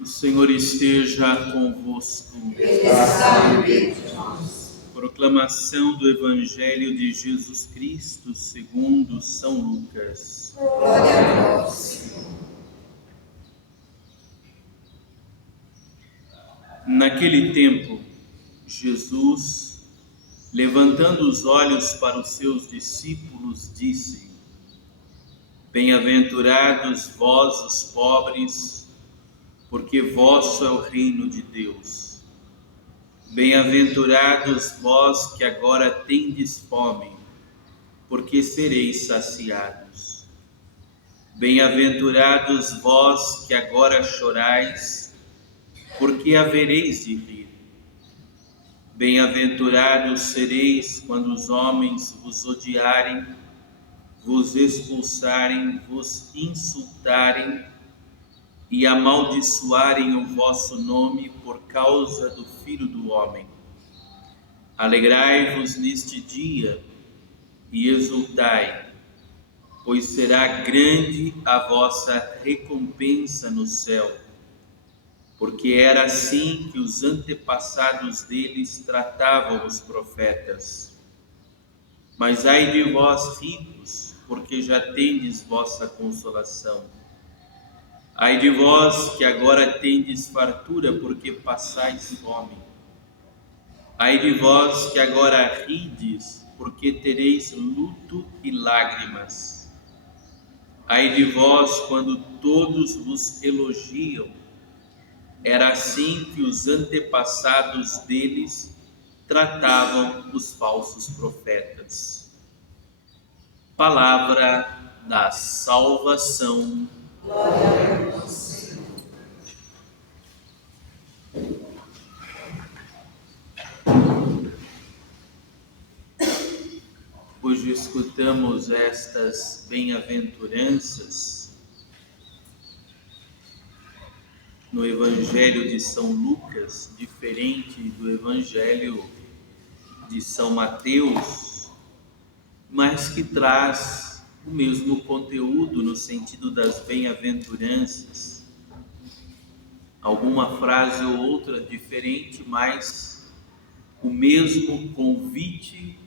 O Senhor esteja convosco. Ele está no meio de nós. Proclamação do Evangelho de Jesus Cristo segundo São Lucas. Glória a vós, Senhor. Naquele tempo, Jesus, levantando os olhos para os seus discípulos, disse: Bem-aventurados vós os pobres, porque vosso é o reino de Deus. Bem-aventurados vós que agora tendes fome, porque sereis saciados. Bem-aventurados vós que agora chorais, porque havereis de rir. Bem-aventurados sereis quando os homens vos odiarem, vos expulsarem, vos insultarem e amaldiçoarem o vosso nome por causa do Filho do Homem. Alegrai-vos neste dia e exultai, pois será grande a vossa recompensa no céu, porque era assim que os antepassados deles tratavam os profetas. Mas ai de vós, ricos, porque já tendes vossa consolação. Ai de vós que agora tendes fartura, porque passais fome. Ai de vós que agora rides, porque tereis luto e lágrimas. Ai de vós quando todos vos elogiam. Era assim que os antepassados deles tratavam os falsos profetas. Palavra da salvação. Glória a vós, Senhor. Hoje escutamos estas bem-aventuranças no Evangelho de São Lucas, diferente do Evangelho de São Mateus, mas que traz o mesmo conteúdo no sentido das bem-aventuranças. Alguma frase ou outra diferente, mas o mesmo convite,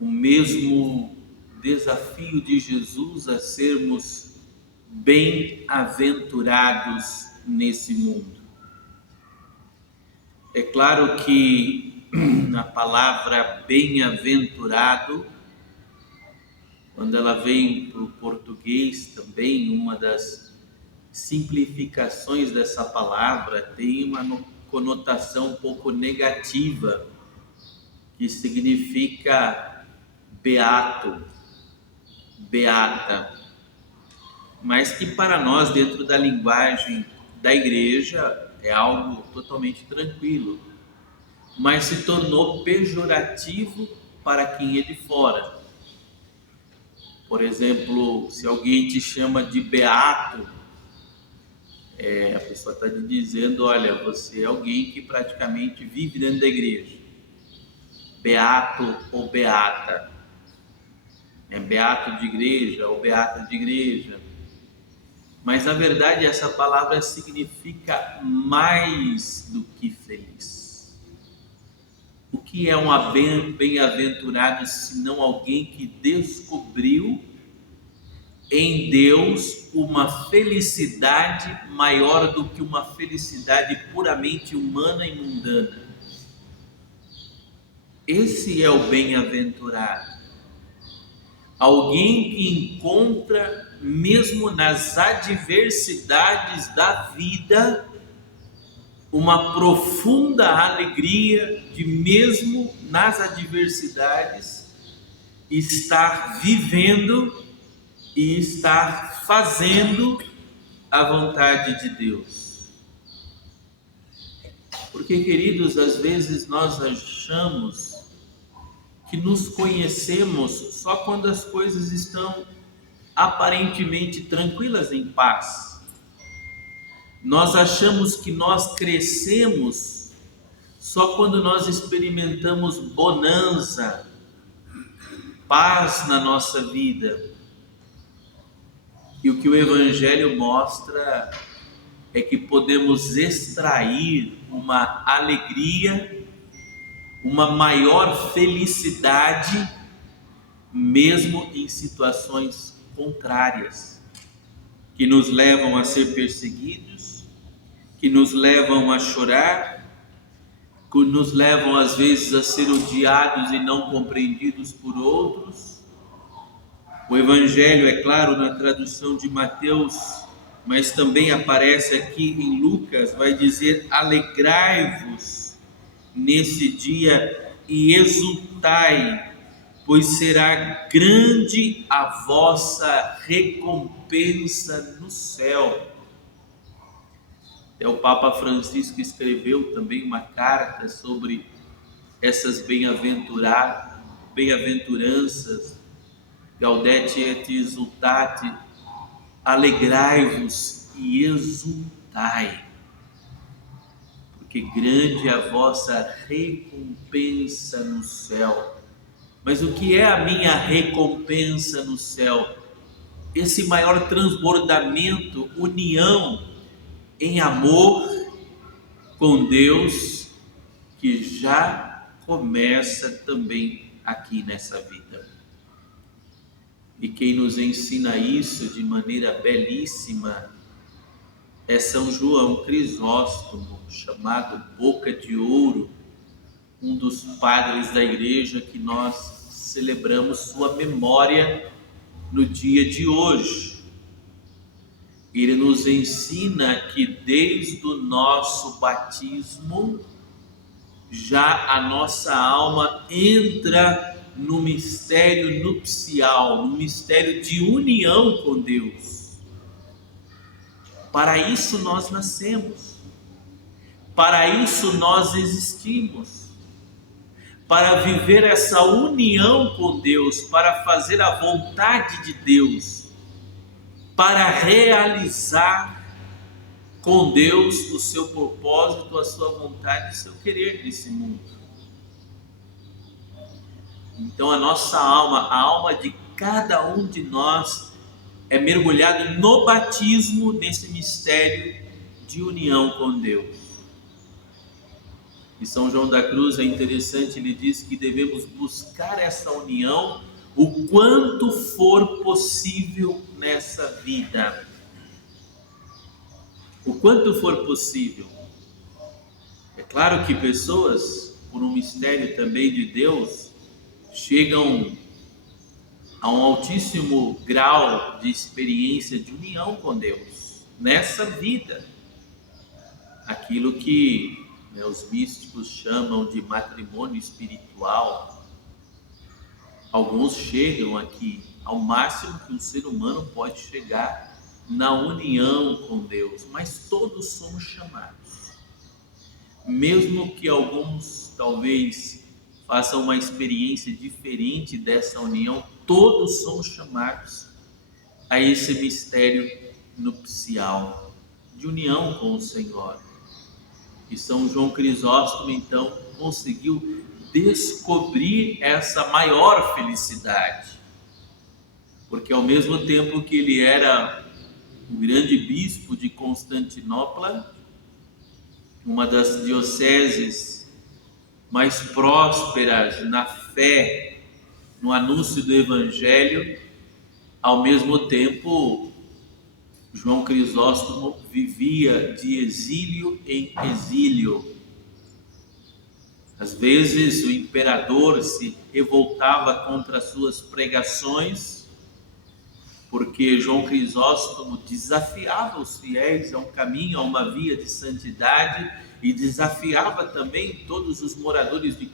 o mesmo desafio de Jesus a sermos bem-aventurados nesse mundo. É claro que a palavra bem-aventurado, quando ela vem para o português também, uma das simplificações dessa palavra tem uma conotação um pouco negativa, que significa beato, beata, mas que para nós, dentro da linguagem da igreja, é algo totalmente tranquilo, mas se tornou pejorativo para quem é de fora. Por exemplo, se alguém te chama de beato, a pessoa está te dizendo, olha, você é alguém que praticamente vive dentro da igreja. Beato ou beata. Beato de igreja ou beata de igreja. Mas na verdade essa palavra significa mais do que feliz. O que é um bem-aventurado senão alguém que descobriu em Deus uma felicidade maior do que uma felicidade puramente humana e mundana? Esse é o bem-aventurado. Alguém que encontra, mesmo nas adversidades da vida, uma profunda alegria de, mesmo nas adversidades, estar vivendo e estar fazendo a vontade de Deus. Porque, queridos, às vezes nós achamos que nos conhecemos só quando as coisas estão aparentemente tranquilas, em paz. Nós achamos que nós crescemos só quando nós experimentamos bonança, paz na nossa vida. E o que o Evangelho mostra é que podemos extrair uma alegria, uma maior felicidade, mesmo em situações contrárias, que nos levam a ser perseguidos, que nos levam a chorar, que nos levam às vezes a ser odiados e não compreendidos por outros. O Evangelho, é claro, na tradução de Mateus, mas também aparece aqui em Lucas, vai dizer: alegrai-vos nesse dia e exultai, pois será grande a vossa recompensa no céu. O Papa Francisco escreveu também uma carta sobre essas bem-aventuranças, Gaudete et exultate, alegrai-vos e exultai, porque grande é a vossa recompensa no céu. Mas o que é a minha recompensa no céu? Esse maior transbordamento, união em amor com Deus, que já começa também aqui nessa vida. E quem nos ensina isso de maneira belíssima é São João Crisóstomo, chamado Boca de Ouro, um dos padres da igreja que nós celebramos sua memória no dia de hoje. Ele nos ensina que desde o nosso batismo, já a nossa alma entra no mistério nupcial, no mistério de união com Deus. Para isso nós nascemos, para isso nós existimos, para viver essa união com Deus, para fazer a vontade de Deus, para realizar com Deus o seu propósito, a sua vontade, o seu querer nesse mundo. Então a nossa alma, a alma de cada um de nós, é mergulhado no batismo, nesse mistério de união com Deus. E São João da Cruz é interessante, ele diz que devemos buscar essa união o quanto for possível nessa vida. O quanto for possível. É claro que pessoas, por um mistério também de Deus, chegam a um altíssimo grau de experiência de união com Deus nessa vida. Aquilo que os místicos chamam de matrimônio espiritual. Alguns chegam aqui ao máximo que um ser humano pode chegar na união com Deus, mas todos somos chamados. Mesmo que alguns talvez façam uma experiência diferente dessa união, todos somos chamados a esse mistério nupcial de união com o Senhor. E São João Crisóstomo então conseguiu descobrir essa maior felicidade, porque ao mesmo tempo que ele era o grande bispo de Constantinopla, uma das dioceses mais prósperas na fé, no anúncio do Evangelho, ao mesmo tempo João Crisóstomo vivia de exílio em exílio. Às vezes o imperador se revoltava contra as suas pregações, porque João Crisóstomo desafiava os fiéis a um caminho, a uma via de santidade, e desafiava também todos os moradores de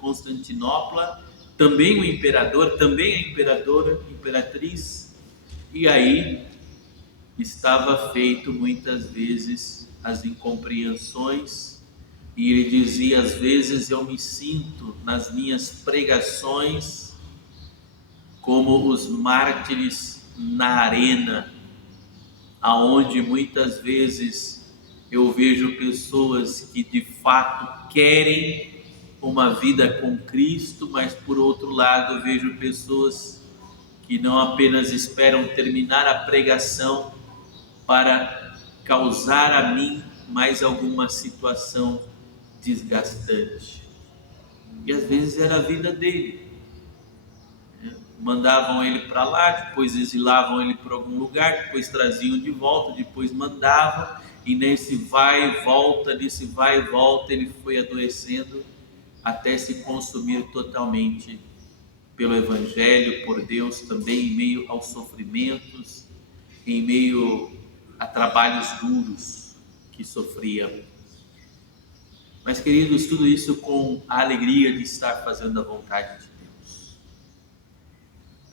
Constantinopla, também o imperador, também a imperadora, imperatriz. E aí estava feito muitas vezes as incompreensões, e ele dizia: às vezes eu me sinto nas minhas pregações como os mártires na arena, aonde muitas vezes eu vejo pessoas que de fato querem uma vida com Cristo, mas por outro lado vejo pessoas que não apenas esperam terminar a pregação para causar a mim mais alguma situação desgastante. E às vezes era a vida dele. Mandavam ele para lá, depois exilavam ele para algum lugar, depois traziam de volta, depois mandavam, e nesse vai e volta, ele foi adoecendo até se consumir totalmente pelo Evangelho, por Deus, também em meio aos sofrimentos, em meio a trabalhos duros que sofria. Mas, queridos, tudo isso com a alegria de estar fazendo a vontade de Deus.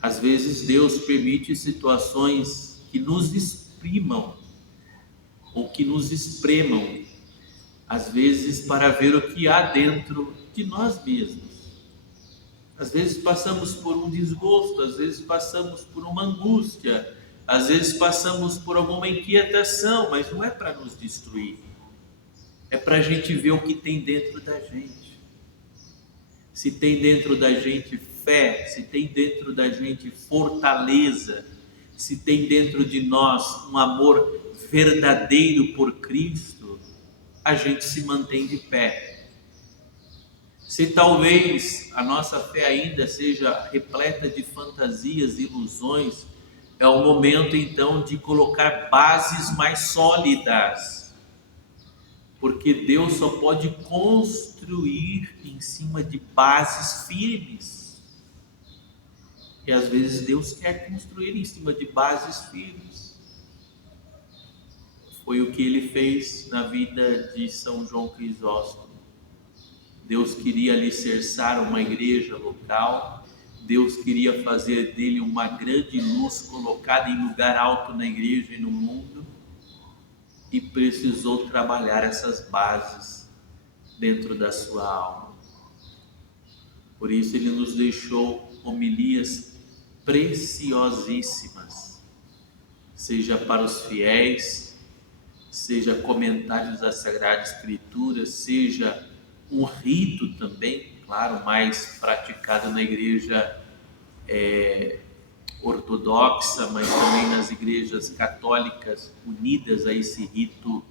Às vezes Deus permite situações que nos exprimam ou que nos espremam, às vezes para ver o que há dentro de nós mesmos. Às vezes passamos por um desgosto, às vezes passamos por uma angústia, às vezes passamos por alguma inquietação, mas não é para nos destruir. É para a gente ver o que tem dentro da gente. Se tem dentro da gente fé, se tem dentro da gente fortaleza, se tem dentro de nós um amor verdadeiro por Cristo, a gente se mantém de pé. Se talvez a nossa fé ainda seja repleta de fantasias, ilusões, é o momento então de colocar bases mais sólidas, porque Deus só pode construir em cima de bases firmes. E às vezes Deus quer construir em cima de bases firmes. Foi o que ele fez na vida de São João Crisóstomo. Deus queria alicerçar uma igreja local, Deus queria fazer dele uma grande luz colocada em lugar alto na igreja e no mundo, e precisou trabalhar essas bases dentro da sua alma. Por isso ele nos deixou homilias preciosíssimas, seja para os fiéis, seja comentários da Sagrada Escritura, seja um rito também, claro, mais praticado na igreja ortodoxa, mas também nas igrejas católicas unidas a esse rito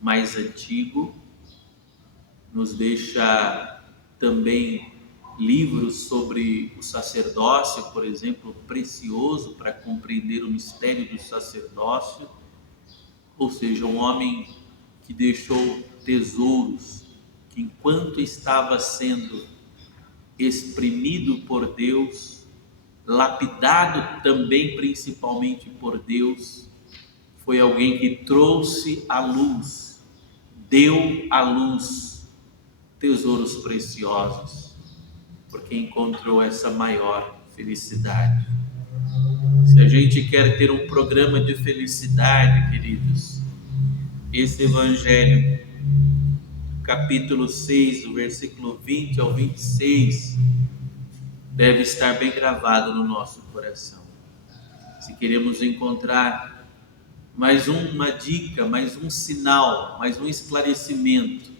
mais antigo. Nos deixa também livros sobre o sacerdócio, por exemplo, precioso para compreender o mistério do sacerdócio, ou seja, um homem que deixou tesouros que, enquanto estava sendo exprimido por Deus, lapidado também principalmente por Deus, foi alguém que trouxe à luz, deu à luz tesouros preciosos, porque encontrou essa maior felicidade. Se a gente quer ter um programa de felicidade, queridos, esse Evangelho, capítulo 6, do versículo 20 ao 26, deve estar bem gravado no nosso coração. Se queremos encontrar mais uma dica, mais um sinal, mais um esclarecimento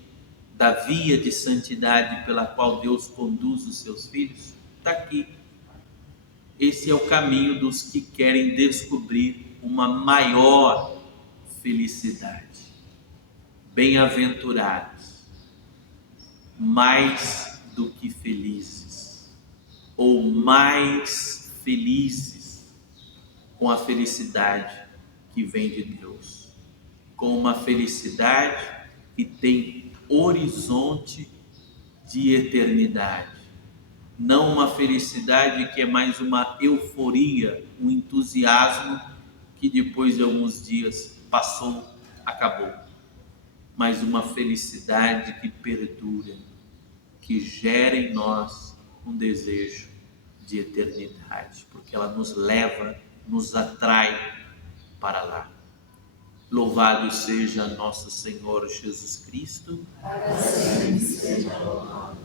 da via de santidade pela qual Deus conduz os seus filhos, está aqui. Esse é o caminho dos que querem descobrir uma maior felicidade. Bem-aventurados, mais do que felizes, ou mais felizes com a felicidade que vem de Deus, com uma felicidade que tem horizonte de eternidade, não uma felicidade que é mais uma euforia, um entusiasmo que depois de alguns dias passou, acabou, mas uma felicidade que perdura, que gera em nós um desejo de eternidade, porque ela nos leva, nos atrai para lá. Louvado seja nosso Senhor Jesus Cristo. Para sempre seja louvado.